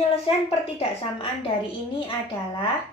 Penyelesaian pertidaksamaan dari ini adalah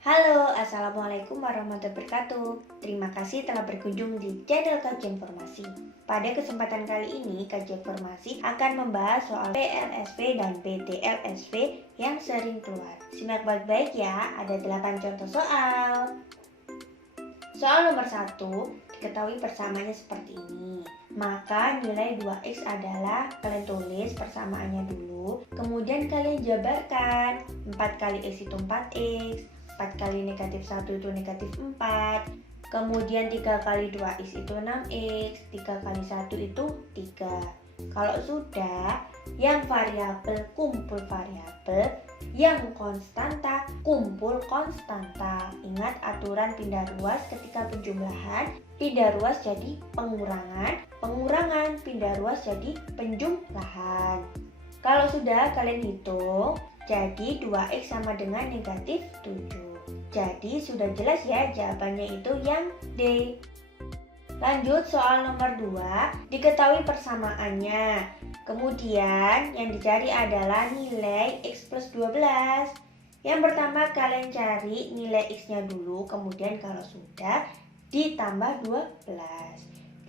Halo, Assalamualaikum warahmatullahi wabarakatuh. Terima kasih telah berkunjung di channel Kajian Informasi. Pada kesempatan kali ini, Kajian Informasi akan membahas soal PLSV dan PTLSV yang sering keluar. Simak baik-baik ya, ada 8 contoh soal. Soal nomor 1, diketahui persamaannya seperti ini. Maka nilai 2x adalah, kalian tulis persamaannya dulu, kemudian kalian jabarkan. 4 kali x itu 4x, 4 kali negatif 1 itu negatif 4, kemudian 3 kali 2x itu 6x, 3 kali 1 itu 3. Kalau sudah, yang variabel kumpul variabel, yang konstanta kumpul konstanta. Ingat aturan pindah ruas ketika penjumlahan, pindah ruas jadi pengurangan, pengurangan pindah ruas jadi penjumlahan. Kalau sudah, kalian hitung, jadi 2x sama dengan negatif 7. Jadi sudah jelas ya, jawabannya itu yang D. Lanjut soal nomor 2, diketahui persamaannya. Kemudian yang dicari adalah nilai x plus 12. Yang pertama kalian cari nilai x-nya dulu, kemudian kalau sudah ditambah 12.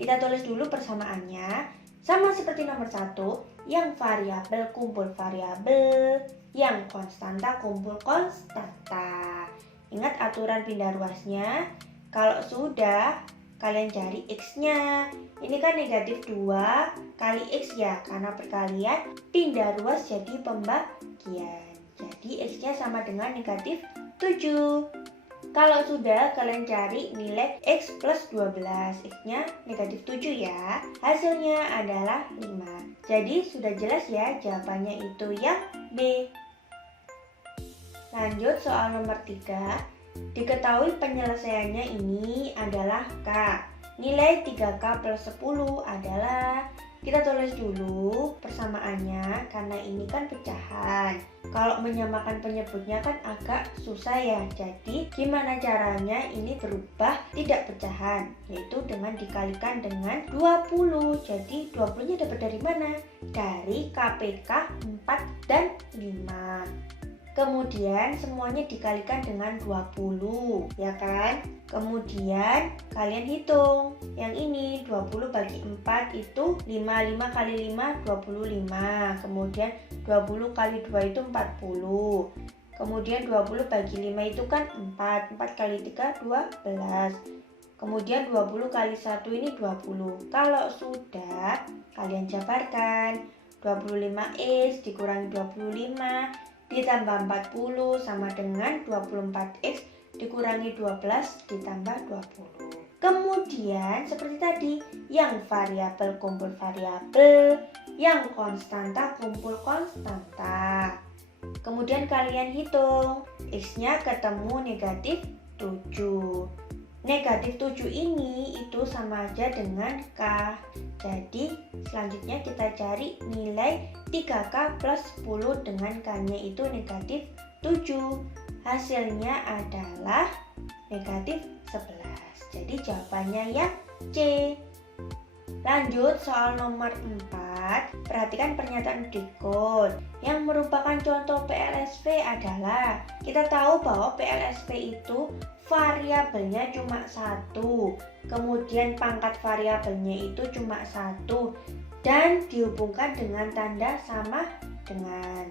Kita tulis dulu persamaannya. Sama seperti nomor 1, yang variabel kumpul variabel, yang konstanta kumpul konstanta. Ingat aturan pindah ruasnya. Kalau sudah, kalian cari x-nya. Ini kan negatif 2 kali x ya, karena perkalian pindah ruas jadi pembagian. Jadi x-nya sama dengan negatif 7. Kalau sudah, kalian cari nilai x plus 12. X-nya negatif 7 ya. Hasilnya adalah 5. Jadi sudah jelas ya, jawabannya itu yang B. Lanjut soal nomor 3. Diketahui penyelesaiannya ini adalah K. Nilai 3K plus 10 adalah, kita tulis dulu persamaannya karena ini kan pecahan. Kalau menyamakan penyebutnya kan agak susah ya. Jadi gimana caranya ini berubah tidak pecahan? Yaitu dengan dikalikan dengan 20. Jadi 20-nya dapat dari mana? Dari KPK 4 dan 5. Kemudian semuanya dikalikan dengan 20, ya kan? Kemudian kalian hitung. Yang ini 20 bagi 4 itu 5, 5 kali 5 25. Kemudian 20 kali 2 itu 40. Kemudian 20 bagi 5 itu kan 4, 4 kali 3 12. Kemudian 20 kali 1 ini 20. Kalau sudah, kalian jabarkan. 25x dikurangi 25 ditambah 40 sama dengan 24x dikurangi 12 ditambah 20. Kemudian seperti tadi, yang variabel kumpul variabel, yang konstanta kumpul konstanta. Kemudian kalian hitung, x-nya ketemu negatif 7. Negatif 7 ini itu sama aja dengan K. Jadi selanjutnya kita cari nilai 3K plus 10 dengan K-nya itu negatif 7. Hasilnya adalah negatif 11. Jadi jawabannya yang C. Lanjut soal nomor 4. Perhatikan pernyataan berikut. Yang merupakan contoh PLSV adalah, kita tahu bahwa PLSV itu variabelnya cuma 1, kemudian pangkat variabelnya itu cuma 1 dan dihubungkan dengan tanda sama dengan.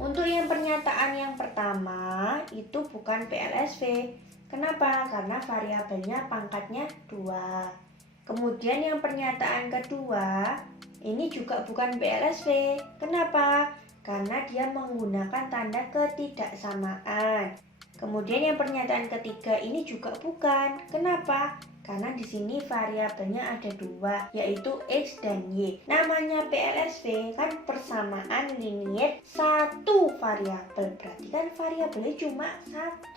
Untuk yang pernyataan yang pertama itu bukan PLSV. Kenapa? Karena variabelnya pangkatnya 2. Kemudian yang pernyataan kedua ini juga bukan PLSV. Kenapa? Karena dia menggunakan tanda ketidaksamaan. Kemudian yang pernyataan ketiga ini juga bukan. Kenapa? Karena di sini variabelnya ada 2, yaitu X dan Y. Namanya PLSV kan persamaan linier satu variabel. Berarti kan variabelnya cuma 1.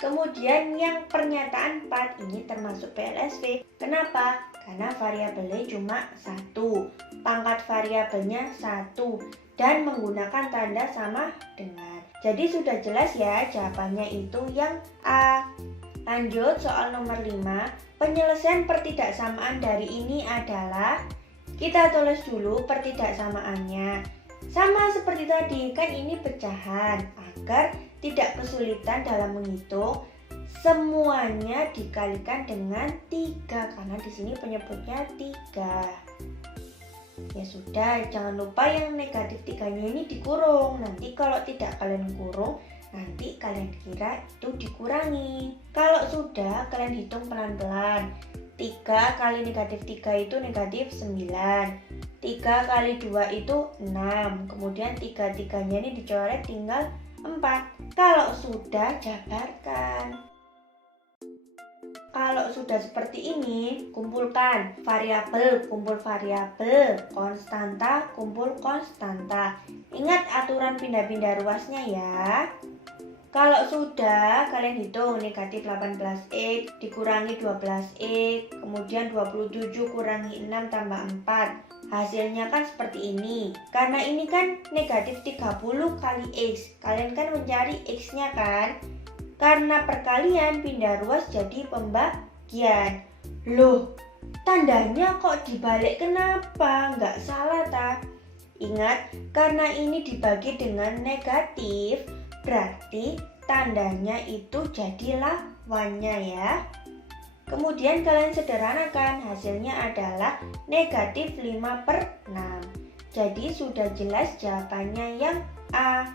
Kemudian yang pernyataan 4 ini termasuk PLSV. Kenapa? Karena variabelnya cuma 1. Pangkat variabelnya 1 dan menggunakan tanda sama dengan. Jadi sudah jelas ya, jawabannya itu yang A. Lanjut soal nomor 5. Penyelesaian pertidaksamaan dari ini adalah, kita tulis dulu pertidaksamaannya. Sama seperti tadi, kan ini pecahan. Agar tidak kesulitan dalam menghitung, semuanya dikalikan dengan 3 karena di sini penyebutnya 3. Ya sudah, jangan lupa yang negatif 3-nya ini dikurung. Nanti kalau tidak kalian kurung, nanti kalian kira itu dikurangi. Kalau sudah, kalian hitung pelan-pelan. 3 kali negatif 3 itu negatif 9. 3 kali 2 itu 6. Kemudian 3-3-nya ini dicoret tinggal 4. Kalau sudah, jabarkan. Kalau sudah seperti ini, kumpulkan variabel, kumpul variabel, konstanta, kumpul konstanta. Ingat aturan pindah-pindah ruasnya ya. Kalau sudah, kalian hitung negatif 18x dikurangi 12x, kemudian 27 kurangi 6 tambah 4. Hasilnya kan seperti ini. Karena ini kan negatif 30 kali x. Kalian kan mencari x-nya kan? Karena perkalian pindah ruas jadi pembagian. Loh, tandanya kok dibalik, kenapa? Nggak salah ta? Ingat, karena ini dibagi dengan negatif, berarti tandanya itu jadi lawannya ya. Kemudian kalian sederhanakan, hasilnya adalah negatif 5/6. Jadi sudah jelas jawabannya yang A.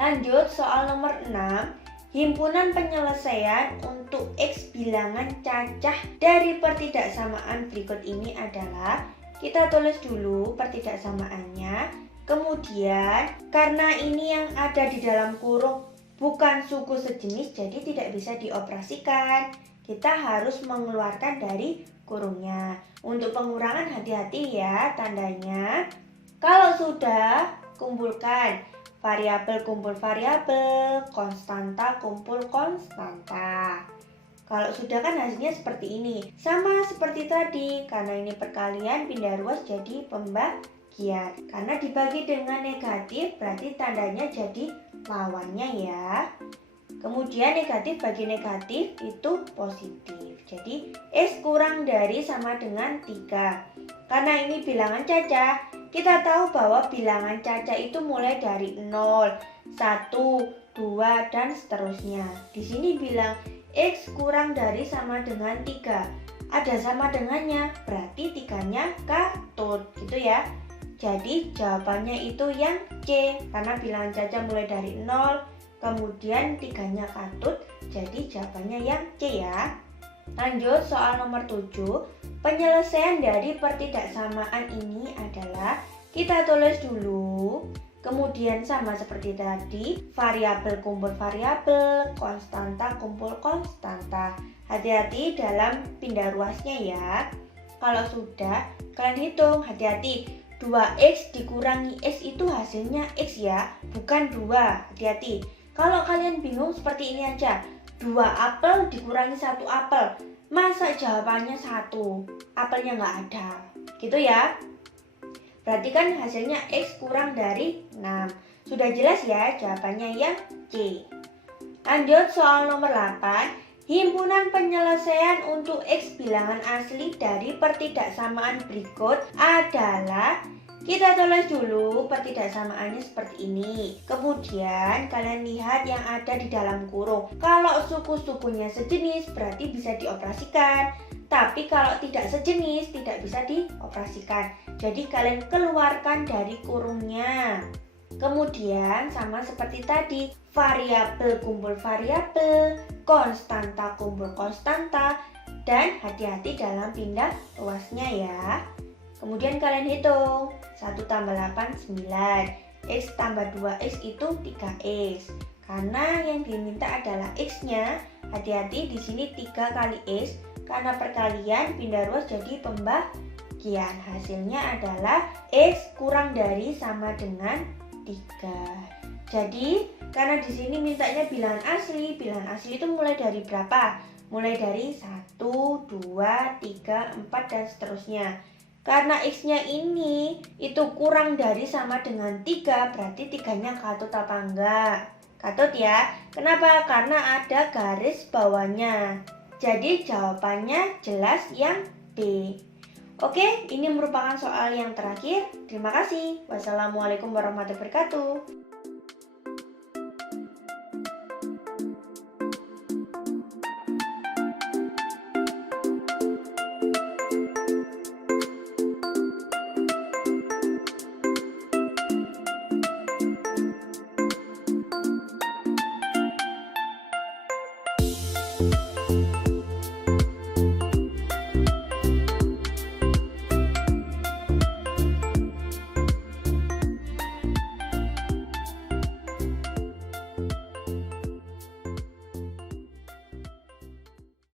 Lanjut soal nomor 6. Himpunan penyelesaian untuk X bilangan cacah dari pertidaksamaan berikut ini adalah, kita tulis dulu pertidaksamaannya. Kemudian karena ini yang ada di dalam kurung bukan suku sejenis, jadi tidak bisa dioperasikan. Kita harus mengeluarkan dari kurungnya. Untuk pengurangan hati-hati ya tandanya. Kalau sudah, kumpulkan. Variabel kumpul variabel, konstanta kumpul konstanta. Kalau sudah kan hasilnya seperti ini. Sama seperti tadi, karena ini perkalian pindah ruas jadi pembagian. Karena dibagi dengan negatif berarti tandanya jadi lawannya ya. Kemudian negatif bagi negatif itu positif. Jadi X kurang dari sama dengan 3. Karena ini bilangan cacah, kita tahu bahwa bilangan cacah itu mulai dari 0, 1, 2, dan seterusnya. Di sini bilang X kurang dari sama dengan 3. Ada sama dengannya, berarti 3-nya katut, gitu ya. Jadi jawabannya itu yang C, karena bilangan cacah mulai dari 0, kemudian 3-nya katut, jadi jawabannya yang C ya. Lanjut soal nomor 7. Penyelesaian dari pertidaksamaan ini adalah, kita tulis dulu, kemudian sama seperti tadi, variabel kumpul variabel, konstanta kumpul konstanta. Hati-hati dalam pindah ruasnya ya. Kalau sudah, kalian hitung, hati-hati, 2x dikurangi x itu hasilnya x ya, bukan 2, hati-hati. Kalau kalian bingung seperti ini aja, 2 apel dikurangi 1 apel, masa jawabannya 1, apelnya nggak ada, gitu ya. Berarti kan hasilnya X kurang dari 6. Sudah jelas ya jawabannya yang C. Lanjut soal nomor 8. Himpunan penyelesaian untuk X bilangan asli dari pertidaksamaan berikut adalah, kita tulis dulu pertidaksamaannya seperti ini. Kemudian kalian lihat yang ada di dalam kurung. Kalau suku-sukunya sejenis berarti bisa dioperasikan. Tapi kalau tidak sejenis tidak bisa dioperasikan. Jadi kalian keluarkan dari kurungnya. Kemudian sama seperti tadi, variabel kumpul variabel, konstanta kumpul konstanta, dan hati-hati dalam pindah ruasnya ya. Kemudian kalian hitung, 1 tambah 8, 9, X tambah 2X itu 3X. Karena yang diminta adalah X-nya, hati-hati di sini 3 kali X, karena perkalian pindah ruas jadi pembagian. Hasilnya adalah X kurang dari sama dengan 3. Jadi, karena di sini mintanya bilangan asli itu mulai dari berapa? Mulai dari 1, 2, 3, 4, dan seterusnya. Karena X-nya ini itu kurang dari sama dengan 3, berarti 3-nya katut apa enggak? Katut ya. Kenapa? Karena ada garis bawahnya. Jadi jawabannya jelas yang B. Oke, ini merupakan soal yang terakhir. Terima kasih. Wassalamualaikum warahmatullahi wabarakatuh.